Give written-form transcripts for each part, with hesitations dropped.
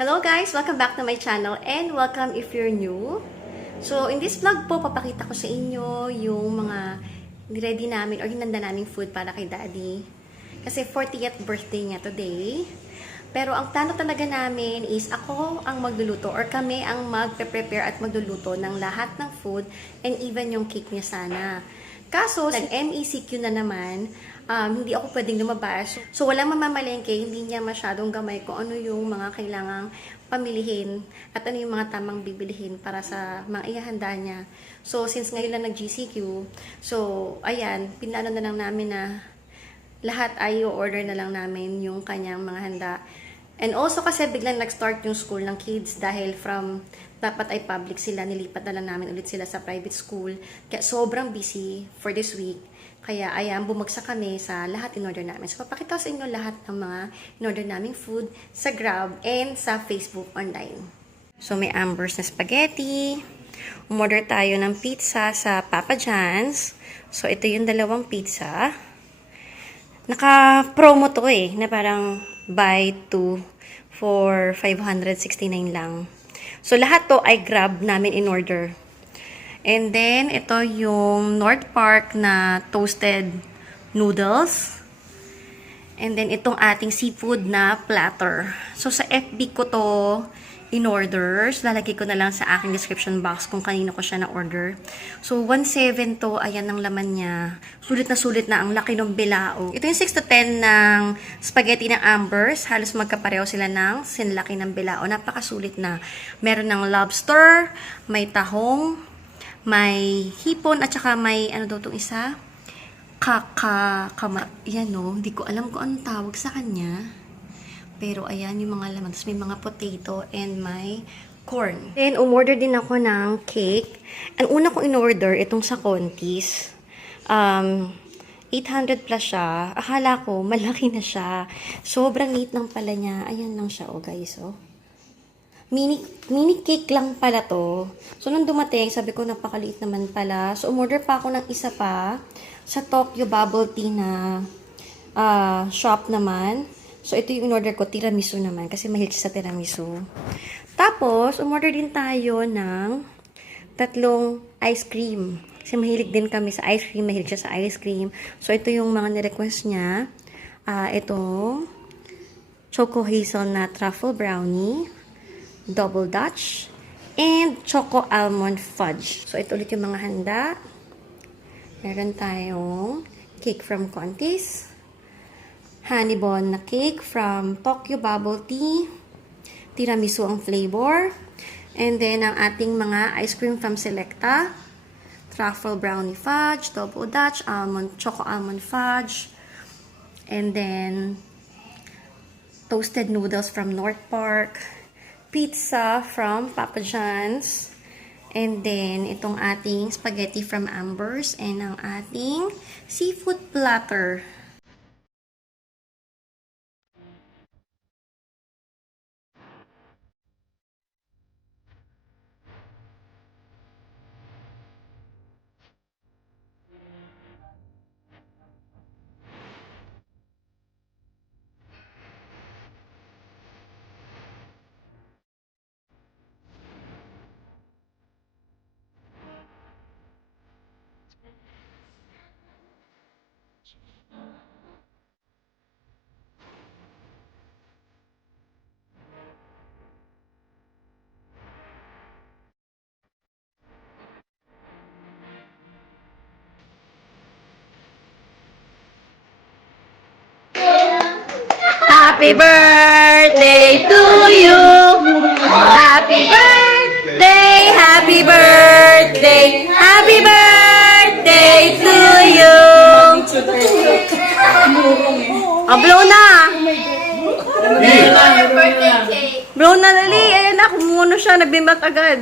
Hello guys! Welcome back to my channel and welcome if you're new. So, in this vlog po, papakita ko sa inyo yung mga niready namin or hinanda naming food para kay Daddy. Kasi 40th birthday niya today. Pero ang plano talaga namin is ako ang magluluto or kami ang magpe-prepare at magluluto ng lahat ng food and even yung cake niya sana. Kaso, nag-MECQ na naman, hindi ako pwedeng lumabas. So, walang mamamalengke, hindi niya masyadong gamay kung ano yung mga kailangang pamilihin at ano yung mga tamang bibilihin para sa mga ihahanda niya. So, since ngayon lang nag-GCQ, so, ayan, pinlano na lang namin na lahat ay order na lang namin yung kanyang mga handa. And also kasi biglang nag-start yung school ng kids dahil from dapat ay public sila, nilipat na lang namin ulit sila sa private school. Kaya sobrang busy for this week. Kaya ayan, bumagsak kami sa lahat in-order namin. So papakita sa inyo lahat ng mga in-order naming food sa Grab and sa Facebook online. So may Amber's na spaghetti. Umorder tayo ng pizza sa Papa John's. So ito yung dalawang pizza. Naka-promo to na parang buy 2 for 569 lang. So, lahat to ay Grab namin in order. And then, ito yung North Park na toasted noodles. And then, itong ating seafood na platter. So, sa FB ko to in orders. Lalagay ko na lang sa aking description box kung kanino ko siya na-order. So, 1.7 to. Ayan ang laman niya. Sulit na ang laki ng bilao. Ito yung 6 to 10 ng spaghetti ng Amber's. Halos magkapareho sila ng sinlaki ng bilao. Napakasulit na. Meron ng lobster, may tahong, may hipon, at saka may, ano daw itong isa? Yan o. Hindi ko alam kung anong tawag sa kanya. Pero ayan yung mga laman. Tapos may mga potato and may corn. Then, umorder din ako ng cake. Ang una kong in-order, itong sa Contis. 800 plus siya. Akala ko, malaki na siya. Sobrang neat lang pala niya. Ayan lang siya, oh guys, oh. Mini cake lang pala to. So, nung dumating, sabi ko, napakaliit naman pala. So, umorder pa ako ng isa pa sa Tokyo Bubble Tea na shop naman. So, ito yung in-order ko, tiramisu naman, kasi mahilig sa tiramisu. Tapos, umorder din tayo ng 3 ice cream. Kasi mahilig din kami sa ice cream, mahilig siya sa ice cream. So, ito yung mga nirequest niya. Ito, Choco Hazelnut Truffle Brownie, Double Dutch, and Choco Almond Fudge. So, ito ulit yung mga handa. Meron tayong cake from Contis. Honey bun na cake from Tokyo Bubble Tea. Tiramisu ang flavor. And then, ang ating mga ice cream from Selecta. Truffle Brownie Fudge, Double Dutch, Choco Almond Fudge. And then, toasted noodles from North Park. Pizza from Papa John's. And then, itong ating spaghetti from Amber's. And ang ating seafood platter. Happy birthday to you! Happy birthday! Happy birthday! Happy birthday to you! Blow na! Blow na dali! Ayan na, kumuno siya, nabimbat agad.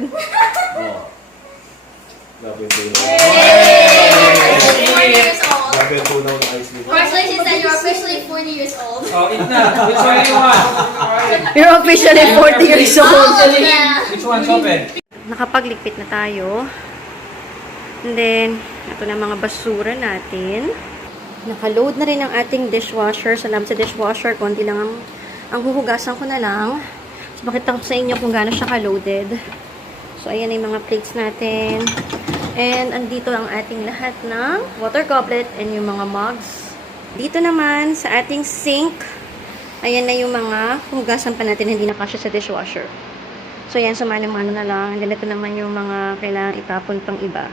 Congratulations that you're officially 40 years old. Oh, eat na. Which one you want? You're officially 40 years old. Which one's open? Nakapagligpit na tayo. And then, ito na mga basura natin. Nakaload na rin ang ating dishwasher. Salamat sa dishwasher. Konti lang ang huhugasan ko na lang. So, makita ko sa inyo kung gaano siya ka-loaded. So, ayan yung mga plates natin. And, andito ang ating lahat ng water goblet and yung mga mugs. Dito naman, sa ating sink, ayan na yung mga hugasan pa natin hindi nakasya sa dishwasher. So, ayan, sumano-mano na lang. And then, ito naman yung mga kailangan itapon pang iba.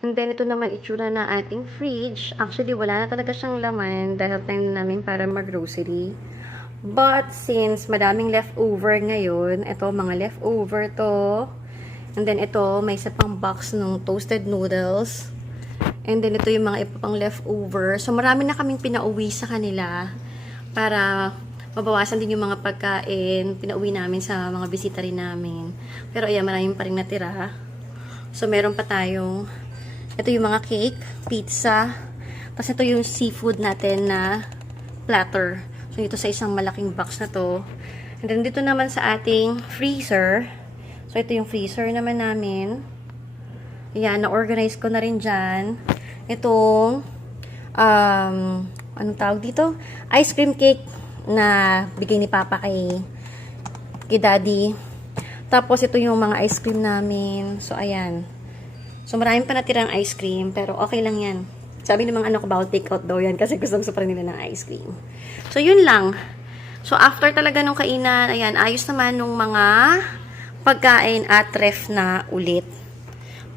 And then, ito naman itsura na ating fridge. Actually, wala na talaga siyang laman dahil time namin para mag-grocery. But, since madaming leftover ngayon, ito, mga leftover to. And then, ito, may isa pang box ng toasted noodles. And then, ito yung mga iba pang leftover. So, marami na kaming pinauwi sa kanila para mabawasan din yung mga pagkain. Pinauwi namin sa mga bisita rin namin. Pero, ayan, maraming pa rin natira. So, meron pa tayong ito yung mga cake, pizza. Tapos ito yung seafood natin na platter. So, ito sa isang malaking box na to. And then, dito naman sa ating freezer. So, ito yung freezer naman namin. Ayan, na-organize ko na rin dyan. Itong, anong tawag dito? Ice cream cake na bigay ni Papa kay Daddy. Tapos, ito yung mga ice cream namin. So, ayan. So, maraming pa natirang ice cream, pero okay lang yan. Sabi ng mga anak ko, bawal take out daw yan kasi gusto pa rin nila ng ice cream. So, yun lang. So, after talaga nung kainan, ayan, ayos naman nung mga pagkain at ref na ulit.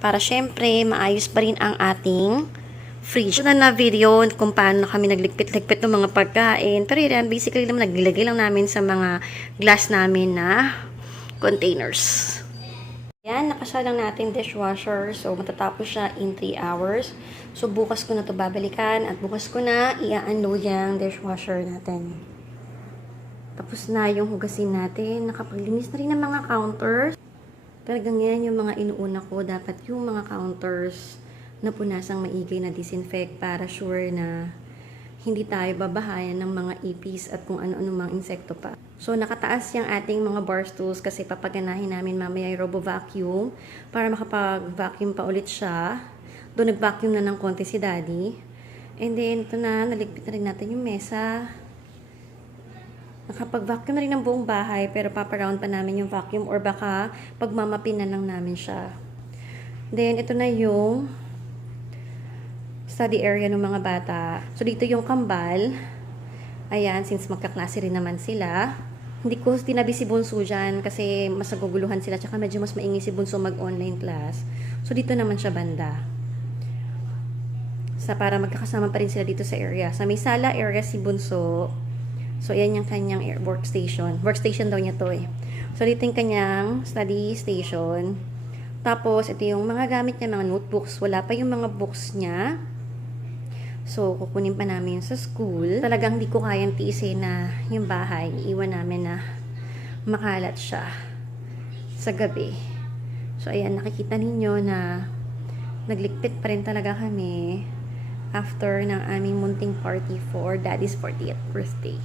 Para syempre, maayos pa rin ang ating fridge. So, na video kung paano kami nagligpit-ligpit ng mga pagkain. Pero yan, basically naman, naglagay lang namin sa mga glass namin na containers. Yan, nakasalang natin dishwasher. So, matatapos siya in 3 hours. So, bukas ko na to babalikan at bukas ko na i-unload yung dishwasher natin. Tapos na yung hugasin natin. Nakapaglinis na rin ng mga counters. Talagang yan yung mga inuuna ko. Dapat yung mga counters na punasang maigay na disinfect para sure na hindi tayo babahayan ng mga ipis at kung ano-ano mga insekto pa. So, nakataas yung ating mga bar stools kasi papaganahin namin mamaya yung robo-vacuum para makapag-vacuum pa ulit siya. Doon nag-vacuum na ng konti si Daddy. And then, ito na, naligpit na rin natin yung mesa. Nakapag-vacuum na rin ng buong bahay pero paparound pa namin yung vacuum or baka pagmamapin na lang namin siya. Then, ito na yung study area ng mga bata. So, dito yung kambal. Ayan, since magkaklase rin naman sila. Hindi ko tinabi si Bunso dyan kasi mas naguguluhan sila tsaka medyo mas maingay si Bunso mag-online class. So, dito naman siya banda. Para magkakasama pa rin sila dito sa area. Sa may sala area si Bunso. So, ayan yung kanyang workstation. Workstation daw niya to eh. So, dito yung kanyang study station. Tapos, ito yung mga gamit niya, mga notebooks. Wala pa yung mga books niya. So, kukunin pa namin sa school. Talagang hindi ko kayang tiisin na yung bahay. Iiwan namin na makalat siya sa gabi. So, ayan, nakikita ninyo na naglikpit pa rin talaga kami after ng aming munting party for Daddy's 40th birthday.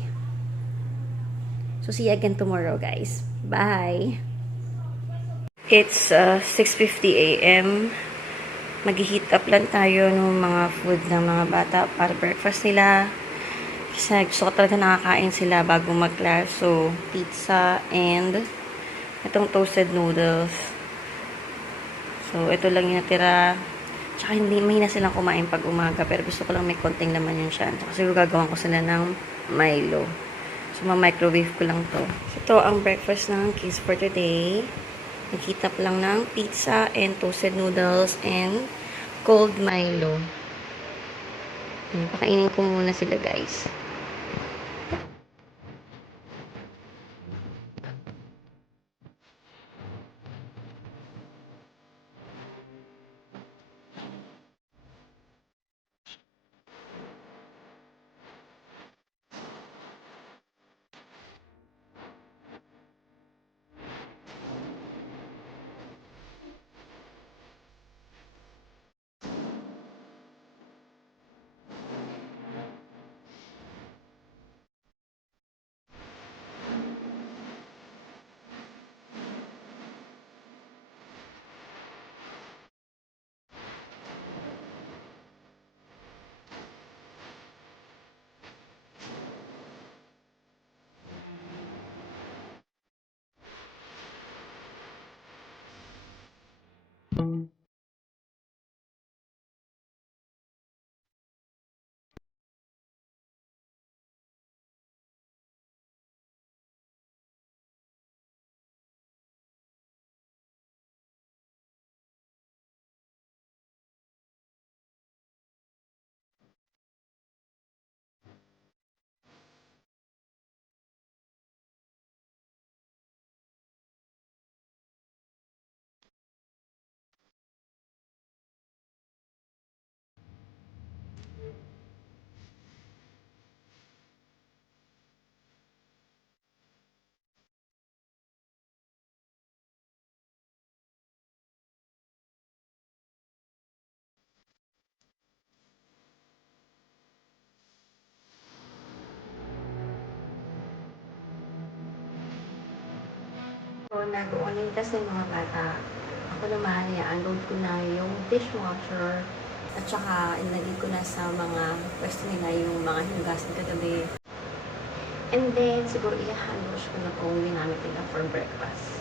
So, see you again tomorrow, guys. Bye! It's 6:50 a.m. Mag-heat up lang tayo ng mga food ng mga bata para breakfast nila. Kasi gusto ko talaga nakakain sila bago mag-class. So, pizza and itong toasted noodles. So, ito lang yung natira. Tsaka hindi, mahina silang kumain pag umaga. Pero gusto ko lang may konting laman yung siya. Kasi gagawan ko sila ng Milo. So, ma-microwave ko lang to. So, ito ang breakfast ng kids for today. Nag-heat up lang ng pizza and toasted noodles and cold Milo. Pakainin ko muna sila, guys. So, nag-online test ng mga bata. Ako naman, i-unload ko na yung dishwasher at saka ilagay ko na sa mga pwesto nila yung mga hinugasan kagabi. And then, siguro i-hand wash ko na kung ginamit nila for breakfast.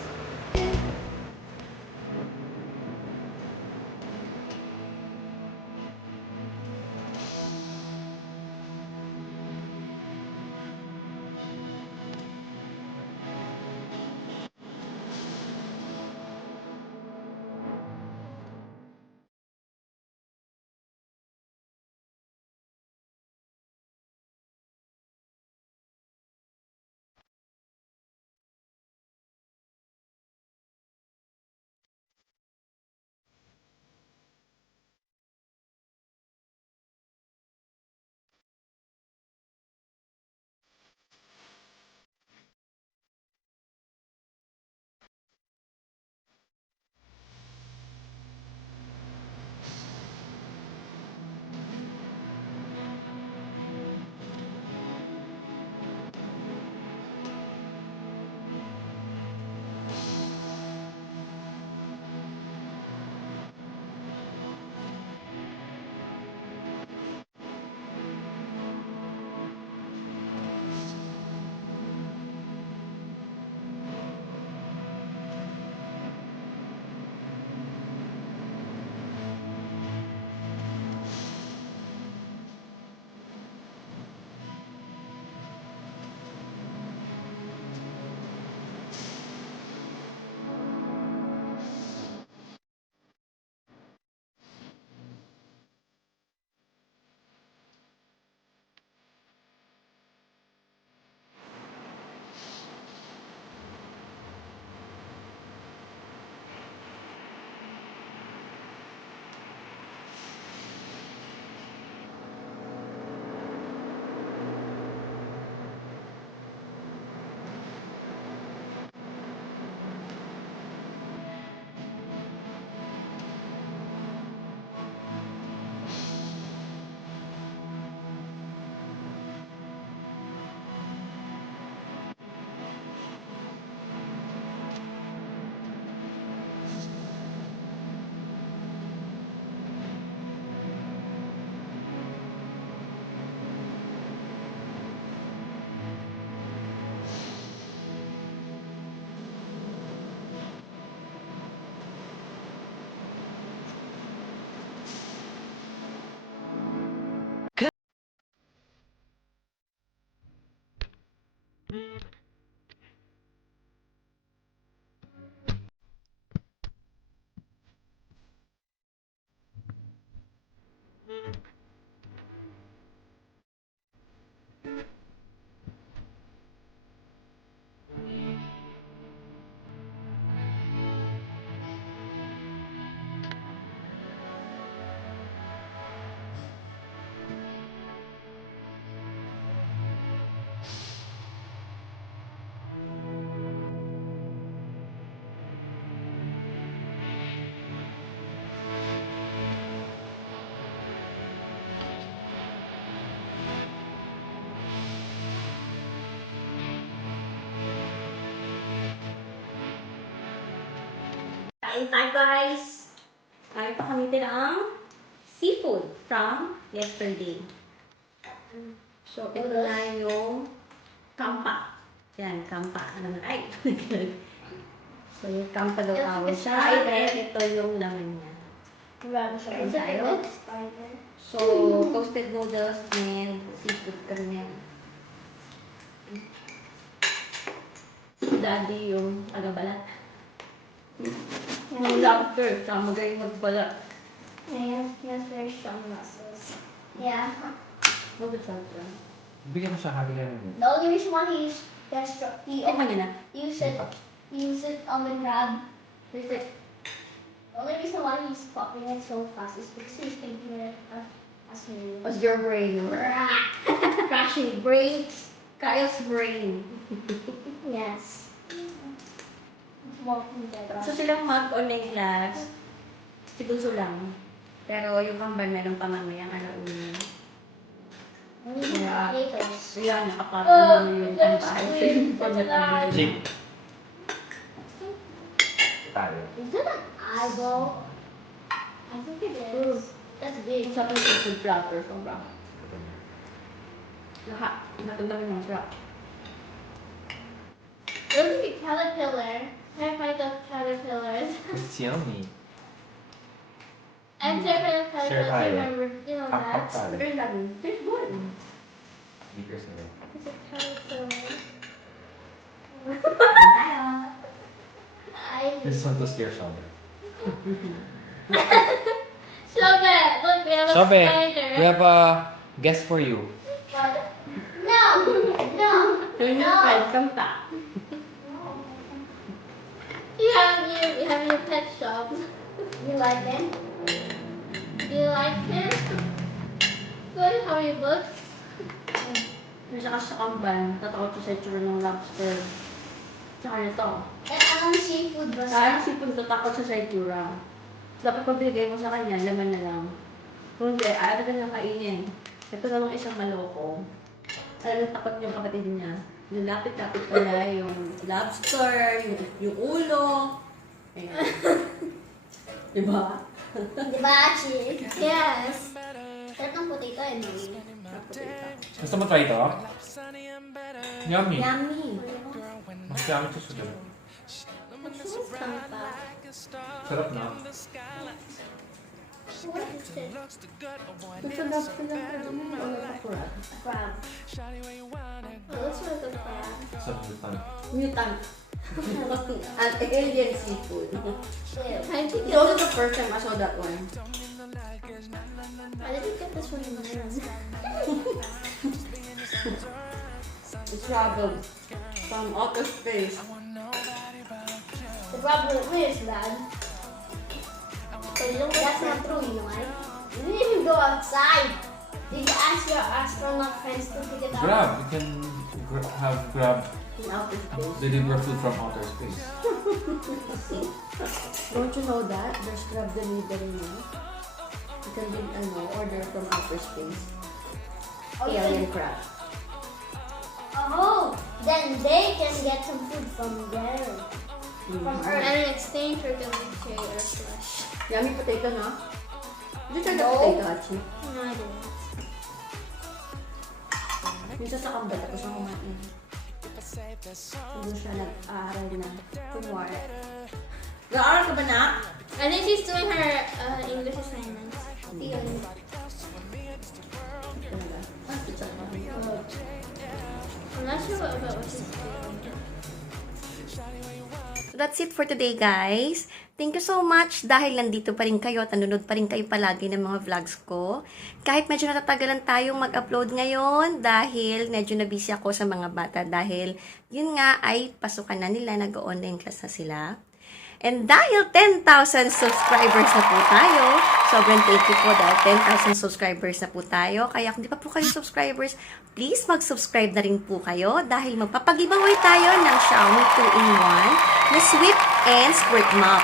Kain tayo, guys. Kain pa kami ang seafood from yesterday. So, ito na yung kampa. Yan, kampa. Ano na? Ay! So, yung kampa daw tawag siya. And ito yung laman niya. Kain tayo. So, toasted noodles and seafood kami yan. Daddy yung balat. Yung lobster, tama kayo magbalat. Yes, there's some muscles. Yeah. Magbalat siya. Bigyan mo siya hangin. The only reason why he Ano niya na? use it on the crab. The only reason why he's popping it so fast is because he's thinking it as me. What's your brain? Crashing brain. Kyle's brain. Yes. Walking dead. So silang mag-online class. Siguso lang. Pero yung kambal meron pa mamayang alauna. Yeah. Potatoes. So yan, nakapatong naman yung kambal. Chick. Tayo. Is that an eyeball? I think it is. That's big. Sa akin yung food platter, sobrang. Lahat. Natandang yung sarap. Look at the caterpillar. Can I find the caterpillars? It's yummy. And Sarah Sure, caterpillar. tayo. Remember, you know that? Tayo. Pero lagi, tastes good. Speakers na rin. It's a caterpillar. This one to steer shoulder. Shobe! Look, we have a Shobe, spider. we have a guest for you. What? No! No! So yung No! fried kampa. You have your pet shop. You like it? You like it? Good, how he looks? Yung saka sa kambal, tatakot ko sa itsura ng lobster. Tsaka nito. And anong seafood ba Kaya sa? sipon tatakot siya sa itsura. Dapat pabigay mo sa kanya, laman na lang. Kung hindi, ayaw na lang kainin. Ito namang isang maloko. Alam, takot yung kapatid niya. Nilapit-lapit pala yung lobster, yung ulo. Ayan. Diba? Diba, Chick? Yes. Sarap ng potato and meat. Gusto mo try ito? Yummy. Yummy! Mas yummy ito sulit. Sarap na. What is it? Ito lobster lang pala mo. Wala ka crab. Crab. It looks like a crab. Sarap na. Mutant. An alien seafood. Ew. I didn't It's get also this. the first time I saw that one. I didn't get this one in mine. It's traveled from outer space. The problem with is bad. That's not true, you know why? You didn't even go outside. Did you ask your astronaut friends to pick it up? Grab. You can have grab In outer space. deliver food from outer space. Don't you know that? There's crab delivery now. You can order from outer space. Oh, you Alien can- crab. Oh, then they can get some food from there. From Earth. And in exchange, we're gonna trade our flesh. Yummy potato, no? Did you try the No. potato, Achi? No, I didn't. Minsan sa kambal, tapos ako kumain. Hindi siya nag-aaral na. Kumwari. Nag-aaral ka ba na? I think she's doing her English assignments. Talaga. Ah, pizza ka. I'm not sure about what she's doing. So that's it for today, guys. Thank you so much dahil nandito pa rin kayo at nanonood pa rin kayo palagi ng mga vlogs ko. Kahit medyo natatagalan tayong mag-upload ngayon dahil medyo na-busy ako sa mga bata dahil yun nga ay pasukan na nila, nag-online class na sila. And dahil 10,000 subscribers na po tayo, sobrang thank you po dahil 10,000 subscribers na po tayo. Kaya kung di pa po kayo subscribers, please mag-subscribe na rin po kayo dahil magpapag-giveaway tayo ng Xiaomi 2-in-1 na Sweep and Squirt Mop.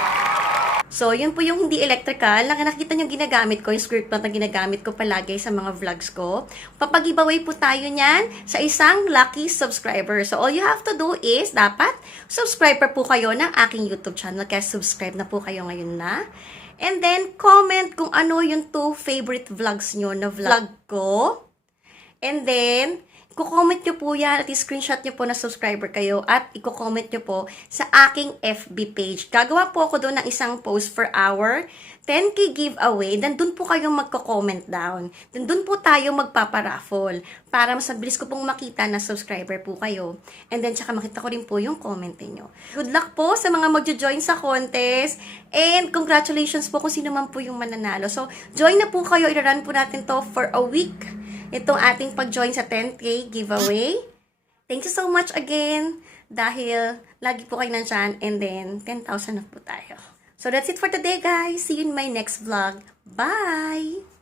So, yun po yung hindi electrical. Nakita nyo ginagamit ko, yung squirt plant na ginagamit ko palagi sa mga vlogs ko. Papag-giveaway po tayo niyan sa isang lucky subscriber. So, all you have to do is, dapat subscriber po kayo ng aking YouTube channel. Kaya subscribe na po kayo ngayon na. And then, comment kung ano yung 2 favorite vlogs nyo na vlog ko. And then, i-comment nyo po yan at i-screenshot nyo po na subscriber kayo at i-comment nyo po sa aking FB page. Gagawa po ako doon ng isang post for our 10K giveaway. Then, doon po kayong magko-comment down. Then, doon po tayo magpaparaffle para mas mabilis ko pong makita na subscriber po kayo. And then, tsaka makita ko rin po yung comment niyo. Good luck po sa mga magjo-join sa contest. And congratulations po kung sino man po yung mananalo. So, join na po kayo. I-run po natin to for a week. Itong ating pag-join sa 10K giveaway. Thank you so much again dahil lagi po kayo nandyan and then 10,000 na po tayo. So that's it for today guys. See you in my next vlog. Bye!